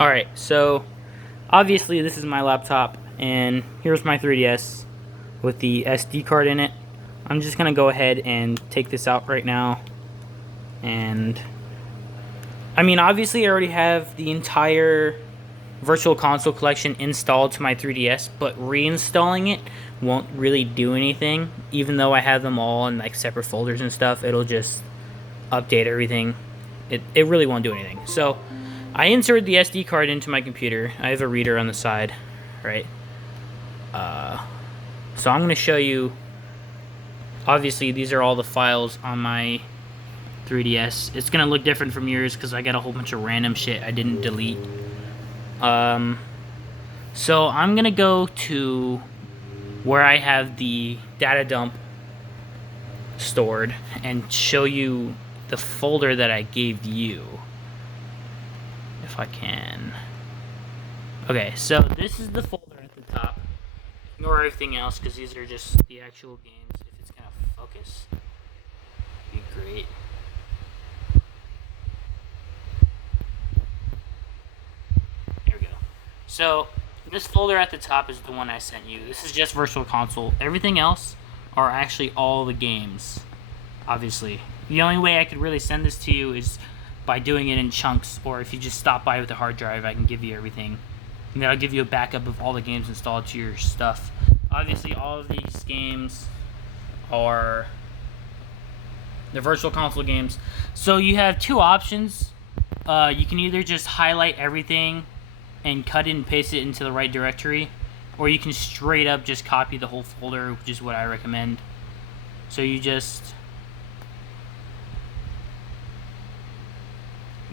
Alright, so obviously this is my laptop, and here's my 3DS with the SD card in it. I'm just gonna go ahead and take this out right now. And I mean, obviously I already have the entire Virtual Console collection installed to my 3DS, but reinstalling it won't really do anything. Even though I have them all in like separate folders and stuff, it'll just update everything. It really won't do anything. So I inserted the SD card into my computer. I have a reader on the side, right? So I'm going to show you. Obviously, these are all the files on my 3DS. It's going to look different from yours because I got a whole bunch of random shit I didn't delete. So I'm going to go to where I have the data dump stored and show you the folder that I gave you. If I can. Okay, so this is the folder at the top. Ignore everything else because these are just the actual games. If it's gonna focus, it'd be great. There we go. So this folder at the top is the one I sent you. This is just Virtual Console. Everything else are actually all the games. Obviously, the only way I could really send this to you is by doing it in chunks, or if you just stop by with a hard drive, I can give you everything. And then I'll give you a backup of all the games installed to your stuff. Obviously, all of these games are the Virtual Console games. So you have two options. You can either just highlight everything and cut it and paste it into the right directory, or you can straight up just copy the whole folder, which is what I recommend. So you just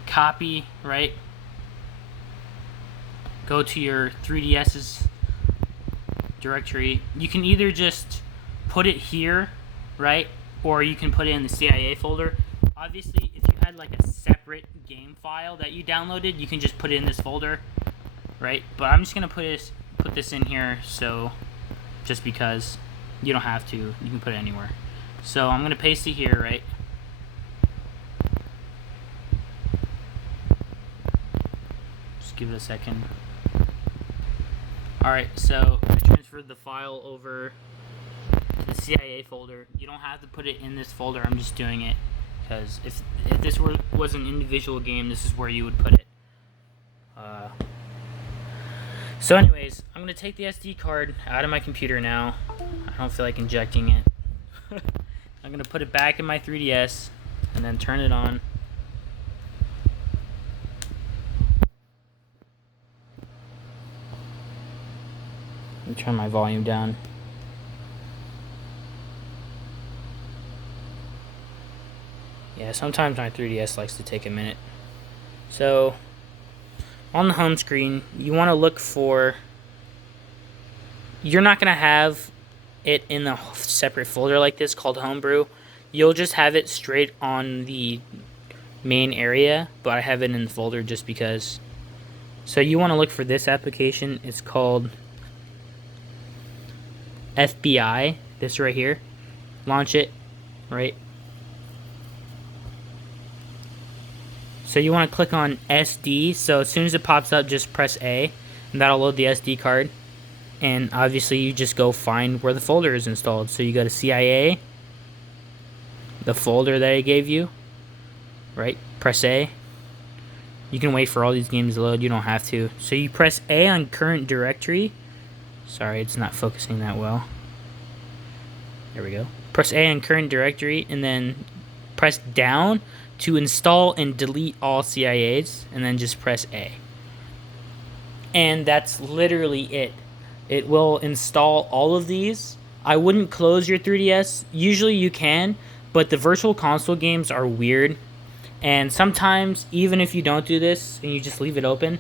copy, right? Go to your 3DS's directory. You can either just put it here, right? Or you can put it in the CIA folder. Obviously, if you had like a separate game file that you downloaded, you can just put it in this folder, right? But I'm just gonna put this in here, so just because you don't have to, you can put it anywhere. So I'm gonna paste it here, right? Give it a second. Alright, so I transferred the file over to the CIA folder. You don't have to put it in this folder. I'm just doing it because if this was an individual game, this is where you would put it. So anyways, I'm going to take the SD card out of my computer now. I don't feel like injecting it. I'm going to put it back in my 3DS and then turn it on. Let me turn my volume down. Yeah, sometimes my 3DS likes to take a minute. So, on the home screen, you want to look for... You're not going to have it in a separate folder like this called Homebrew. You'll just have it straight on the main area, but I have it in the folder just because. So you want to look for this application. It's called FBI, this right here. Launch it, right? So you want to click on SD. So as soon as it pops up, just press A, and that'll load the SD card. And obviously you just go find where the folder is installed. So you go to CIA, the folder that I gave you, right? Press A. You can wait for all these games to load, you don't have to. So you press A on current directory. Sorry, it's not focusing that well. There we go. Press A on current directory, and then press down to install and delete all CIAs, and then just press A. And that's literally it. It will install all of these. I wouldn't close your 3DS. Usually you can, but the Virtual Console games are weird. And sometimes, even if you don't do this and you just leave it open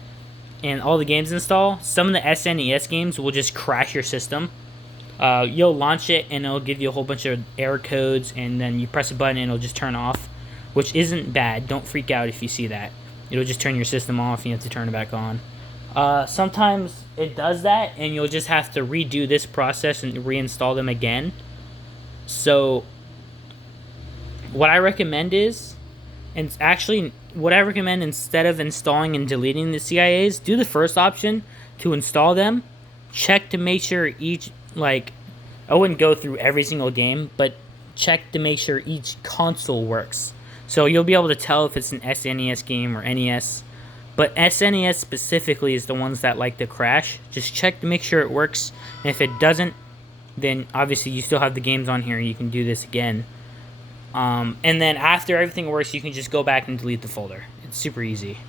and all the games install, some of the SNES games will just crash your system. You'll launch it and it'll give you a whole bunch of error codes, and then you press a button and it'll just turn off, which isn't bad. Don't freak out if you see that. It'll just turn your system off and you have to turn it back on. Sometimes it does that and you'll just have to redo this process and reinstall them again. So what I recommend is, And actually, what I recommend, instead of installing and deleting the CIAs, do the first option to install them. Check to make sure each, like, I wouldn't go through every single game, but check to make sure each console works. So you'll be able to tell if it's an SNES game or NES. But SNES specifically is the ones that like to crash. Just check to make sure it works. And if it doesn't, then obviously you still have the games on here and you can do this again. And then after everything works, you can just go back and delete the folder. It's super easy.